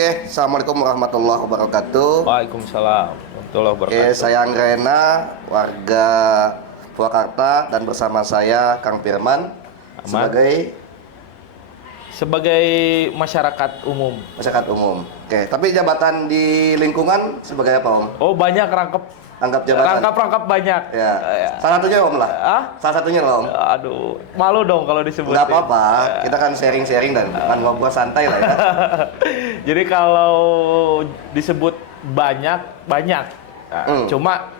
Oke, Assalamualaikum warahmatullahi wabarakatuh. Waalaikumsalam warahmatullahi Oke, wabarakatuh. saya Anggrena, warga Purwakarta, dan bersama saya Kang Firman sebagai masyarakat umum. masyarakat umum. Oke, tapi jabatan di lingkungan sebagai apa, Om? Oh, banyak rangkap Jabatan. rangkap banyak. Ya. Salah satunya Om lah. Ah? Salah satunya lah, Om. Aduh, malu dong kalau disebutin. Nggak apa-apa, kita kan sharing-sharing dan kan ngobrol santai lah ya. Jadi kalau disebut banyak. Nah, Cuma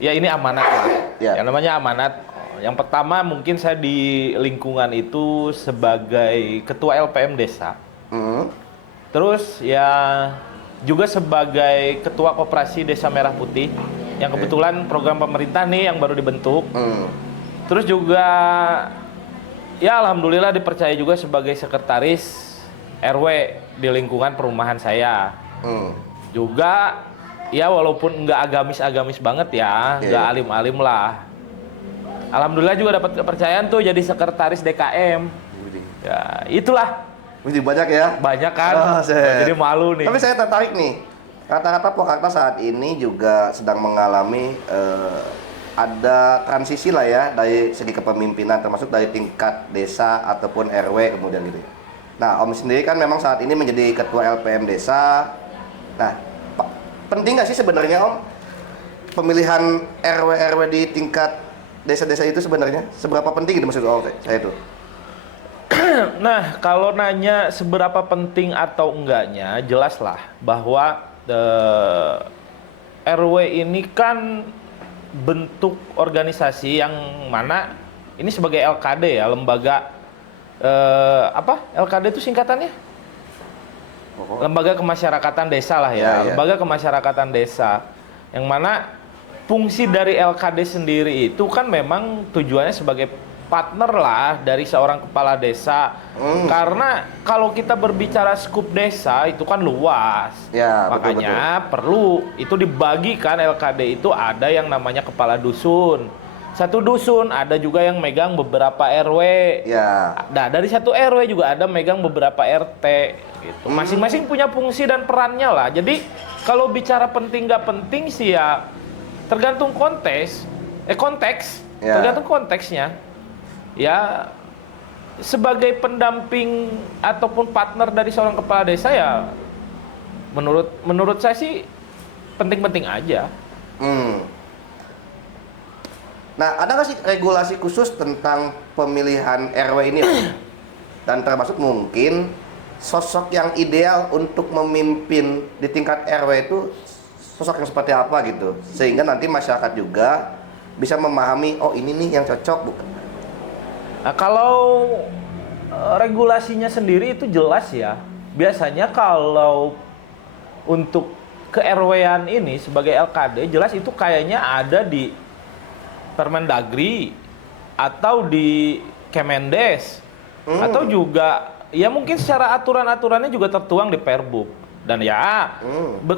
ya ini amanat lah. Ya. Yang namanya amanat. Yang pertama mungkin saya di lingkungan itu sebagai ketua LPM desa. Terus ya juga sebagai ketua koperasi Desa Merah Putih yang kebetulan program pemerintah nih yang baru dibentuk. Terus juga ya alhamdulillah dipercaya juga sebagai sekretaris RW di lingkungan perumahan saya. Juga ya walaupun nggak agamis banget ya, nggak alim-alim lah. Alhamdulillah juga dapat kepercayaan tuh jadi sekretaris DKM. Ya itulah. Mesti banyak ya? Banyak kan? Jadi malu nih. Tapi saya tertarik nih. Kata-kata Purwakarta saat ini juga sedang mengalami ada transisi lah ya dari segi kepemimpinan, termasuk dari tingkat desa ataupun RW kemudian gitu. Nah, Om sendiri kan memang saat ini menjadi ketua LPM desa. Nah, penting nggak sih sebenarnya Om pemilihan RW di tingkat desa-desa itu sebenarnya? Seberapa penting itu maksud Om saya itu? Nah, kalau nanya seberapa penting atau enggaknya, jelaslah bahwa RW ini kan bentuk organisasi yang mana ini sebagai LKD ya, lembaga LKD itu singkatannya? Lembaga Kemasyarakatan Desa lah ya, Lembaga Kemasyarakatan Desa. Yang mana fungsi dari LKD sendiri itu kan memang tujuannya sebagai partner lah dari seorang kepala desa. Karena kalau kita berbicara skup desa itu kan luas. Ya, makanya betul. Perlu itu dibagikan LKD itu ada yang namanya kepala dusun. Satu dusun ada juga yang megang beberapa RW. Ya. Nah, dari satu RW juga ada megang beberapa RT gitu. Masing-masing punya fungsi dan perannya lah. Jadi kalau bicara penting nggak penting sih ya tergantung konteks. Tergantung konteksnya. Ya sebagai pendamping ataupun partner dari seorang kepala desa ya menurut saya sih penting-penting aja. Nah, ada nggak sih regulasi khusus tentang pemilihan RW ini? Dan termasuk mungkin sosok yang ideal untuk memimpin di tingkat RW itu sosok yang seperti apa gitu, sehingga nanti masyarakat juga bisa memahami, oh ini nih yang cocok bukan? Nah, kalau regulasinya sendiri itu jelas ya. Biasanya kalau untuk ke RW-an ini sebagai LKD jelas itu kayaknya ada di Permendagri atau di Kemendes atau juga ya mungkin secara aturan-aturannya juga tertuang di Perbub. Dan ya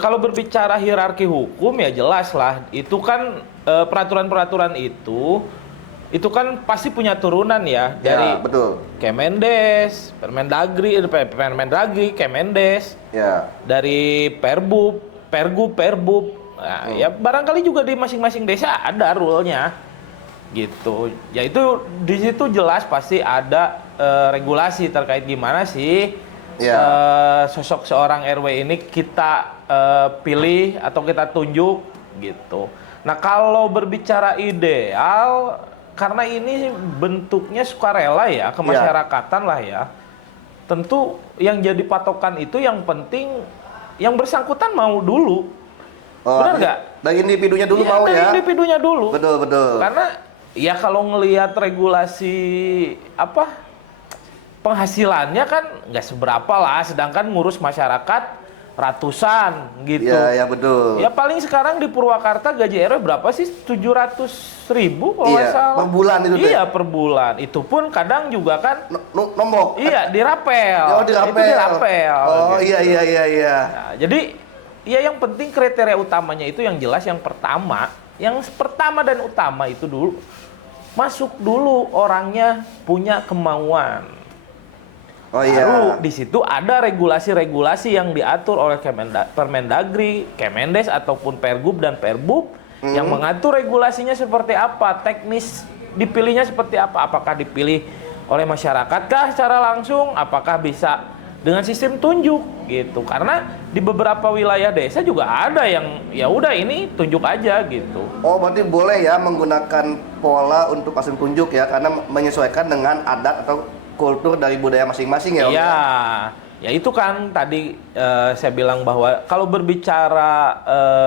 kalau berbicara hierarki hukum ya jelas lah itu kan peraturan-peraturan itu kan pasti punya turunan ya dari betul. Kemendes, Permendagri, Kemendes, dari Perbub. Nah, ya barangkali juga di masing-masing desa ada rule-nya, gitu. Ya itu di situ jelas pasti ada regulasi terkait gimana sih sosok seorang RW ini kita pilih atau kita tunjuk, gitu. Nah kalau berbicara ideal karena ini bentuknya sukarela ya, kemasyarakatan lah ya. Tentu yang jadi patokan itu yang penting yang bersangkutan mau dulu. Benar nggak? Dari individunya dulu ya, mau dari ya? individunya dulu. Betul. Karena ya kalau ngelihat regulasi penghasilannya kan nggak seberapa lah, sedangkan ngurus masyarakat ratusan gitu. Iya betul. Ya paling sekarang di Purwakarta gaji RW berapa sih? 700.000 kalau nggak salah. Per bulan itu. Iya per bulan. Itu pun kadang juga kan nombok. Iya dirapel. dirapel. Itu dirapel. Oh gitu. Iya. Nah, jadi ya yang penting kriteria utamanya itu yang jelas yang pertama dan utama itu dulu masuk dulu orangnya punya kemauan. Oh iya. Baru di situ ada regulasi-regulasi yang diatur oleh Permendagri, Kemendes ataupun Pergub dan Perbub yang mengatur regulasinya seperti apa, teknis dipilihnya seperti apa, apakah dipilih oleh masyarakat kah secara langsung, apakah bisa dengan sistem tunjuk gitu. Karena di beberapa wilayah desa juga ada yang ya udah ini tunjuk aja gitu. Oh, berarti boleh ya menggunakan pola untuk langsung tunjuk ya, karena menyesuaikan dengan adat atau kultur dari budaya masing-masing ya, Om? Iya, ya itu kan tadi saya bilang bahwa kalau berbicara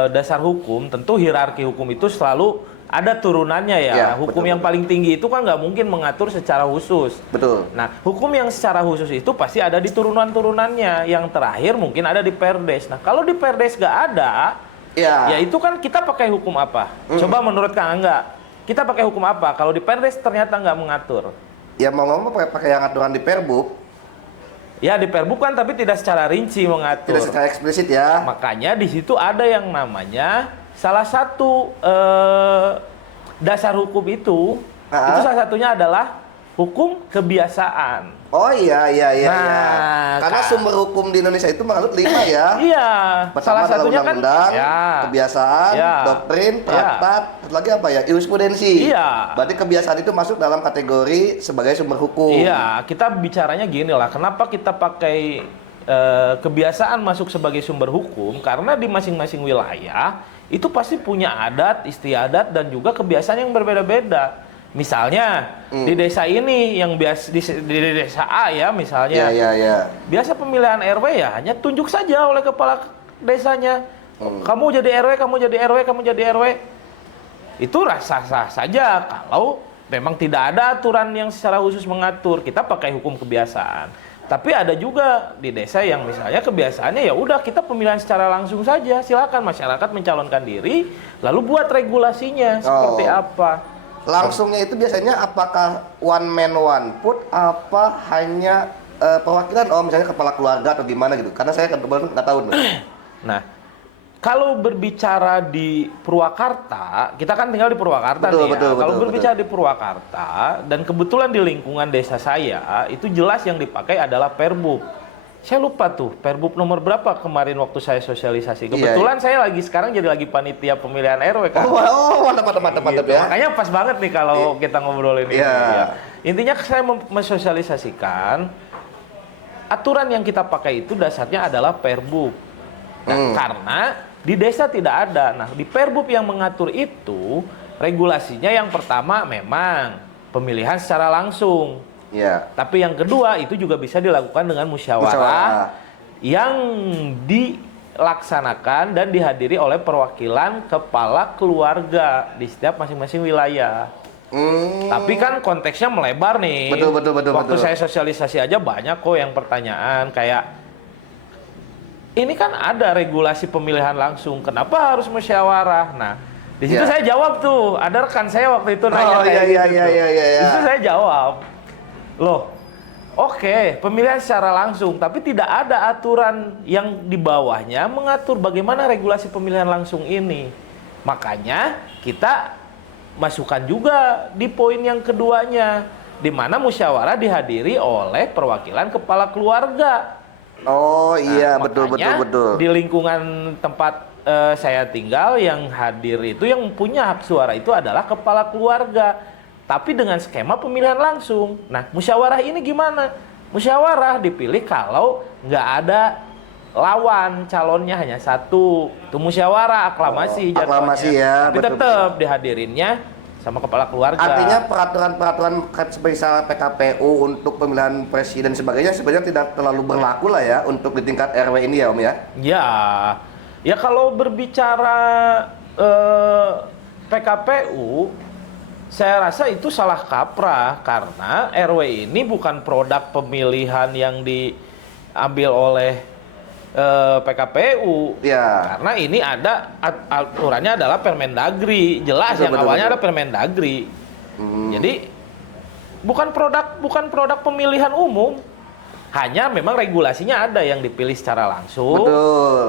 dasar hukum, tentu hierarki hukum itu selalu ada turunannya ya. Ya, Hukum betul, yang paling tinggi itu kan nggak mungkin mengatur secara khusus. Betul. Nah, hukum yang secara khusus itu pasti ada di turunan-turunannya. Yang terakhir mungkin ada di Perdes. Nah, kalau di Perdes nggak ada, ya itu kan kita pakai hukum apa? Coba menurut Kang Angga, kita pakai hukum apa? Kalau di Perdes ternyata nggak mengatur. Ya mau ngomong pakai yang aturan di Perbub. Ya di Perbub kan, tapi tidak secara rinci mengatur. Tidak secara eksplisit ya. Makanya di situ ada yang namanya salah satu dasar hukum itu salah satunya adalah hukum kebiasaan. Oh iya. Nah, Karena sumber hukum di Indonesia itu menganut 5 ya. Iya. Pertama Salah satunya kan undang-undang, ya, kebiasaan, ya, doktrin, traktat, terus lagi apa ya? Jurisprudensi. Iya. Berarti kebiasaan itu masuk dalam kategori sebagai sumber hukum. Iya, kita bicaranya gini lah. Kenapa kita pakai kebiasaan masuk sebagai sumber hukum? Karena di masing-masing wilayah itu pasti punya adat, istiadat, dan juga kebiasaan yang berbeda-beda. Misalnya di desa ini yang biasa di desa A ya misalnya. Iya. Biasa pemilihan RW ya hanya tunjuk saja oleh kepala desanya. Kamu jadi RW, kamu jadi RW, kamu jadi RW. Itu sah-sah saja kalau memang tidak ada aturan yang secara khusus mengatur. Kita pakai hukum kebiasaan. Tapi ada juga di desa yang misalnya kebiasaannya ya udah kita pemilihan secara langsung saja. Silakan masyarakat mencalonkan diri, lalu buat regulasinya seperti apa. Langsungnya itu biasanya apakah one man one vote apa hanya perwakilan misalnya kepala keluarga atau gimana gitu? Karena saya kebetulan nggak tahu. Nah, kalau berbicara di Purwakarta, kita kan tinggal di Purwakarta nih ya. Kalau berbicara di Purwakarta dan kebetulan di lingkungan desa saya itu jelas yang dipakai adalah Perbub. Saya lupa tuh Perbub nomor berapa kemarin waktu saya sosialisasi. Kebetulan saya sekarang jadi lagi panitia pemilihan RW kan. Mantap Gitu. ya. Makanya pas banget nih kalau kita ngobrolin ini. Ya. Intinya saya mensosialisasikan aturan yang kita pakai itu dasarnya adalah Perbub. Nah, karena di desa tidak ada. Nah, di Perbub yang mengatur itu regulasinya yang pertama memang pemilihan secara langsung. Iya. Tapi yang kedua itu juga bisa dilakukan dengan musyawarah yang dilaksanakan dan dihadiri oleh perwakilan kepala keluarga di setiap masing-masing wilayah. Tapi kan konteksnya melebar nih. Betul. Waktu saya sosialisasi aja banyak kok yang pertanyaan kayak ini kan ada regulasi pemilihan langsung, kenapa harus musyawarah? Nah, di situ saya jawab tuh, ada rekan saya waktu itu nanya Di situ saya jawab. Loh, oke, pemilihan secara langsung, tapi tidak ada aturan yang di bawahnya mengatur bagaimana regulasi pemilihan langsung ini. Makanya kita masukkan juga di poin yang keduanya, di mana musyawarah dihadiri oleh perwakilan kepala keluarga. Oh iya, betul. Di lingkungan tempat saya tinggal yang hadir itu yang punya hak suara itu adalah kepala keluarga. Tapi dengan skema pemilihan langsung. Nah, musyawarah ini gimana? Musyawarah dipilih kalau nggak ada lawan, calonnya hanya satu. Itu musyawarah, aklamasi jadwalnya. Aklamasi ya. Tapi tetap dihadirinnya sama kepala keluarga. Artinya peraturan-peraturan seperti PKPU untuk pemilihan presiden sebagainya sebenarnya tidak terlalu berlaku lah ya untuk di tingkat RW ini ya Om ya? Ya kalau berbicara PKPU, saya rasa itu salah kaprah karena RW ini bukan produk pemilihan yang diambil oleh PKPU. Ya. Karena ini ada aturannya adalah Permendagri, jelas yang awalnya ada Permendagri. Jadi bukan produk pemilihan umum. Hanya memang regulasinya ada yang dipilih secara langsung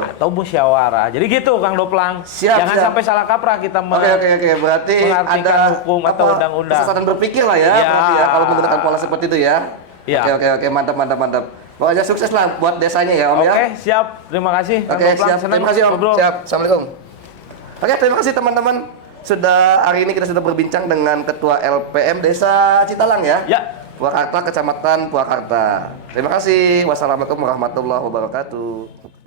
atau musyawarah. Jadi gitu Kang Doplang. Jangan sampai salah kaprah kita Oke. Berarti ada hukum atau undang-undang. kesesatan berpikir lah ya, kalau menggunakan pola seperti itu ya. Iya. Oke, mantap. Pokoknya sukses lah buat desanya ya Om ya. Oke, siap. Terima kasih. Kang Oke, Goplang. siap. Senang Terima kasih Om. ngobrol. Siap. Assalamualaikum. Oke, terima kasih teman-teman. Hari ini kita sudah berbincang dengan Ketua LPM Desa Citalang ya. Ya. Purwakarta, Kecamatan Purwakarta. Terima kasih. Wassalamualaikum warahmatullahi wabarakatuh.